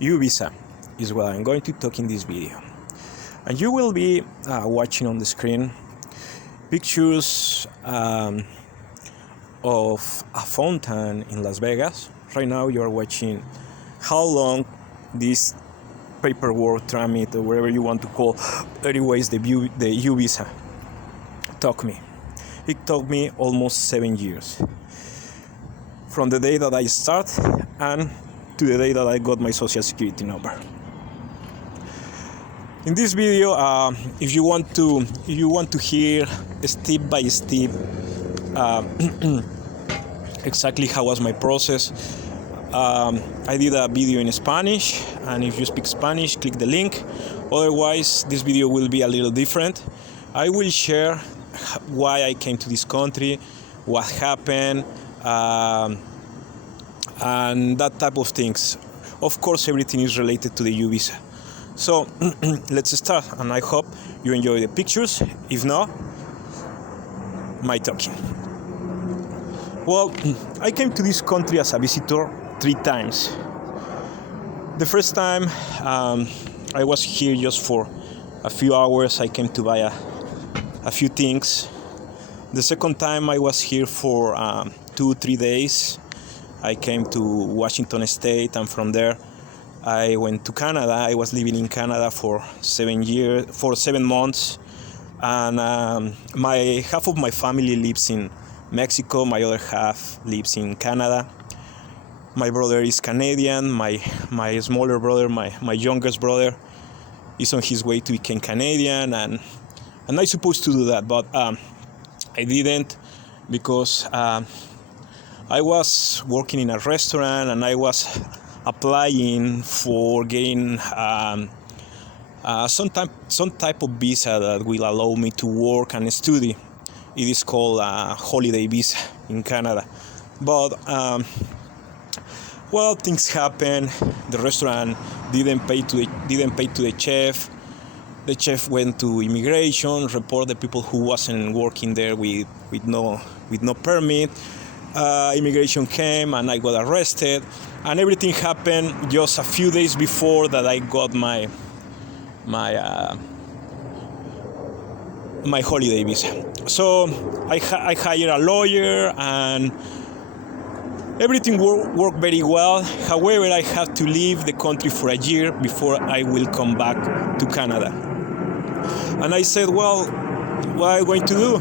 U visa is what I'm going to talk in this video. And you will be watching on the screen pictures of a fountain in Las Vegas. Right now you are watching how long this paperwork, tramit, or whatever you want to call, anyways, the U visa took me. It took me almost 7 years. From the day that I start and to the day that I got my social security number. In this video, if you want to hear step by step exactly how was my process, I did a video in Spanish, and if you speak Spanish, click the link. Otherwise, this video will be a little different. I will share why I came to this country, what happened, and that type of things. Of course, everything is related to the U visa. So let's start, and I hope you enjoy the pictures. If not, my talking. Well, I came to this country as a visitor 3 times. The first time I was here just for a few hours. I came to buy a few things. The second time I was here for 2-3 days. I came to Washington State, and from there I went to Canada. I was living in Canada for 7 months, and half of my family lives in Mexico. My other half lives in Canada. My brother is Canadian. My smaller brother, my youngest brother, is on his way to become Canadian, and I supposed to do that, but I didn't, because I was working in a restaurant, and I was applying for getting some type of visa that will allow me to work and study. It is called a holiday visa in Canada. But well, things happened. The restaurant didn't pay to the chef. The chef went to immigration, report the people who wasn't working there with no permit. Immigration came, and I got arrested, and everything happened just a few days before that I got my holiday visa. So I hired a lawyer, and everything worked very well. However, I have to leave the country for a year before I will come back to Canada. And I said, well, what am I going to do?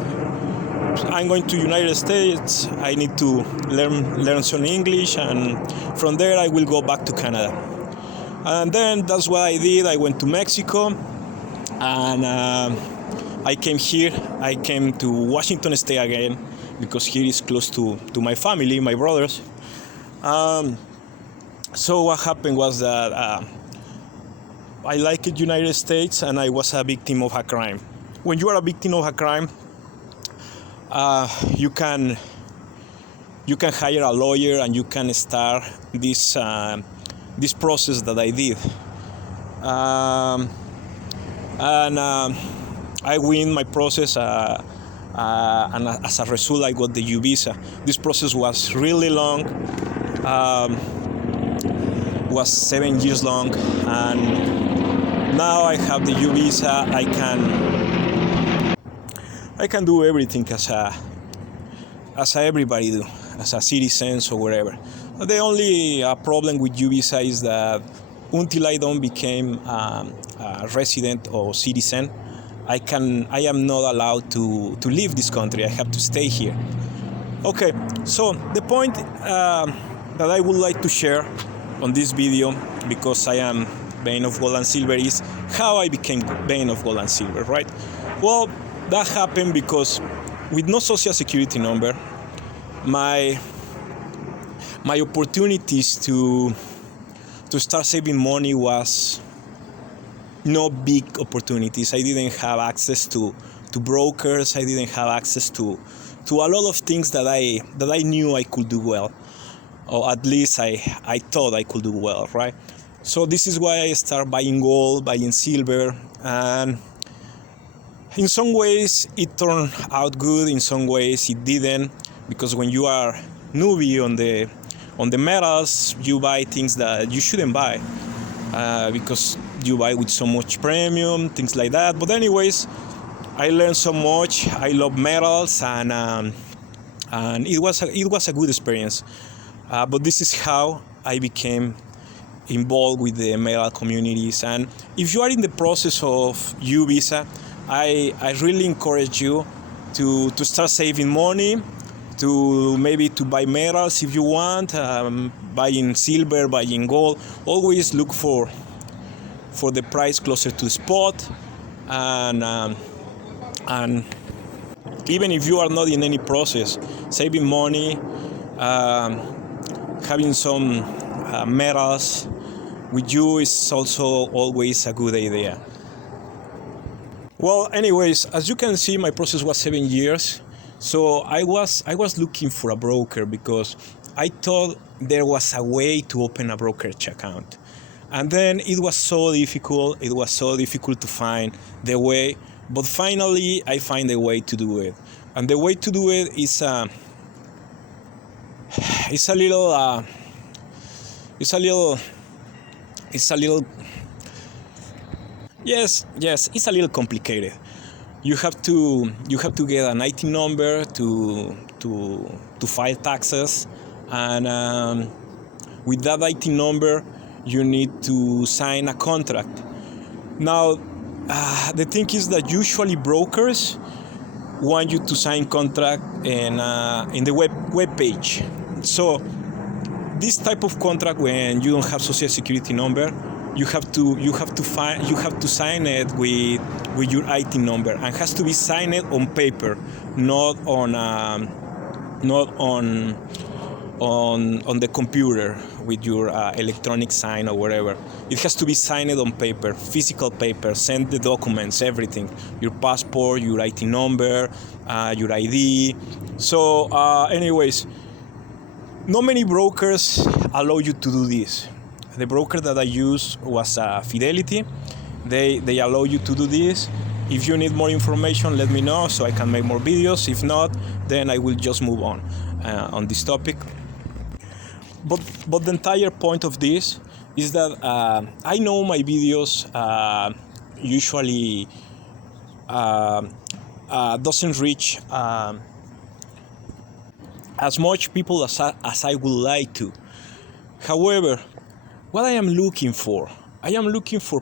I'm going to United States. I need to learn some English, and from there I will go back to Canada. And then that's what I did. I went to Mexico, and I came here. I came to Washington State again, because here is close to my family, my brothers. So what happened was that I liked the United States, and I was a victim of a crime. When you are a victim of a crime, you can hire a lawyer, and you can start this process that I did, and I win my process, and as a result I got the U visa. This process was really long, was 7 years long, and now I have the U visa. I can do everything as everybody do, as a citizen or wherever. The only problem with U visa is that until I don't become a resident or citizen, I am not allowed to leave this country. I have to stay here. Okay, so the point that I would like to share on this video, because I am vein of gold and silver, is how I became vein of gold and silver, right? Well, that happened because with no social security number, my opportunities to start saving money was no big opportunities. I didn't have access to brokers. I didn't have access to a lot of things that I knew I could do well, or at least I thought I could do well, right? So this is why I started buying gold, buying silver, and in some ways it turned out good, in some ways it didn't, because when you are newbie on the metals, you buy things that you shouldn't buy. because you buy with so much premium, things like that. But anyways, I learned so much. I love metals, and it was a good experience. But this is how I became involved with the metal communities. And if you are in the process of U visa, I really encourage you to start saving money, to maybe to buy metals if you want, buying silver, buying gold. Always look for the price closer to the spot, and even if you are not in any process, saving money, having some metals with you is also always a good idea. Well, anyways, as you can see, my process was 7 years. So I was looking for a broker because I thought there was a way to open a brokerage account. And then it was so difficult to find the way, but finally I find a way to do it. And the way to do it is it's a little yes, it's a little complicated. You have to get an IT number to file taxes, and with that IT number, you need to sign a contract. Now, the thing is that usually brokers want you to sign contract in the web page. So this type of contract, when you don't have social security number, you have to sign it with your IT number, and has to be signed on paper, not on the computer with your electronic sign or whatever. It has to be signed on paper, physical paper. Send the documents, everything, your passport, your IT number, your ID. So anyways, not many brokers allow you to do this. The broker that I used was Fidelity. They allow you to do this. If you need more information, let me know so I can make more videos. If not, then I will just move on this topic. But the entire point of this is that I know my videos usually doesn't reach as much people as I would like to. However, what I am looking for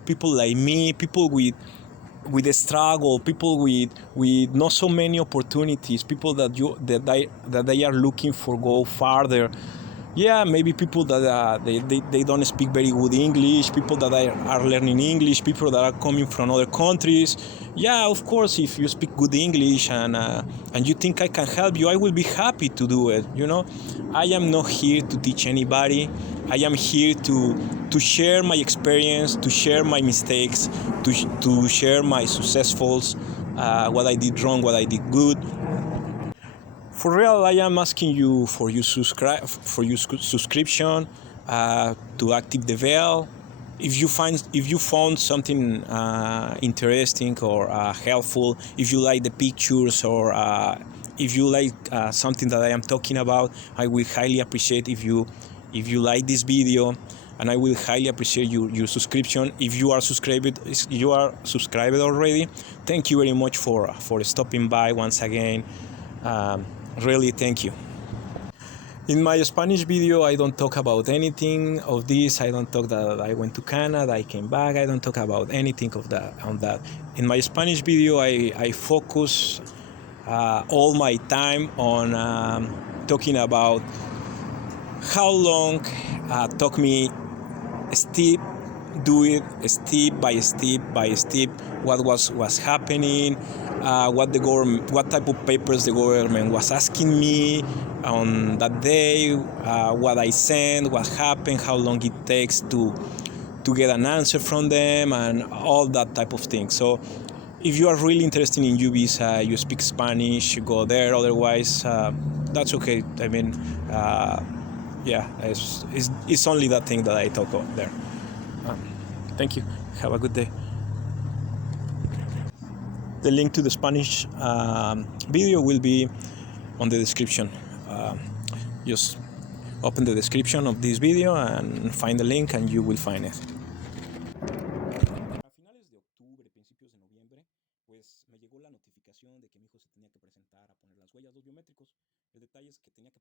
people like me, people with a struggle, people with not so many opportunities, people that they are looking for go farther. Yeah, maybe people that they don't speak very good English, people that are learning English, people that are coming from other countries. Yeah, of course, if you speak good English and you think I can help you, I will be happy to do it. You know, I am not here to teach anybody. I am here to share my experience, to share my mistakes, to share my successfuls, what I did wrong, what I did good. For real, I am asking you for your subscription, to active the bell. If you found something interesting or helpful, if you like the pictures, or if you like something that I am talking about, I will highly appreciate if you like this video, and I will highly appreciate your subscription. If you are subscribed already, thank you very much for stopping by once again. Really, thank you. In my Spanish video, I don't talk about anything of this. I don't talk that I went to Canada, I came back. I don't talk about anything of that. In my Spanish video, I focus all my time on talking about how long took me do it step by step, what was happening, what type of papers the government was asking me on that day, what I sent, what happened, how long it takes to get an answer from them, and all that type of thing. So if you are really interested in U visa, you speak Spanish, you go there. Otherwise, that's okay. I mean, yeah, it's only that thing that I talk about there. Thank you. Have a good day. The link to the Spanish video will be on the description. Just open the description of this video and find the link, and you will find it. pues me llegó la notificación de que mi hijo se tenía que presentar a poner las huellas, los biométricos. El detalle es que tenía que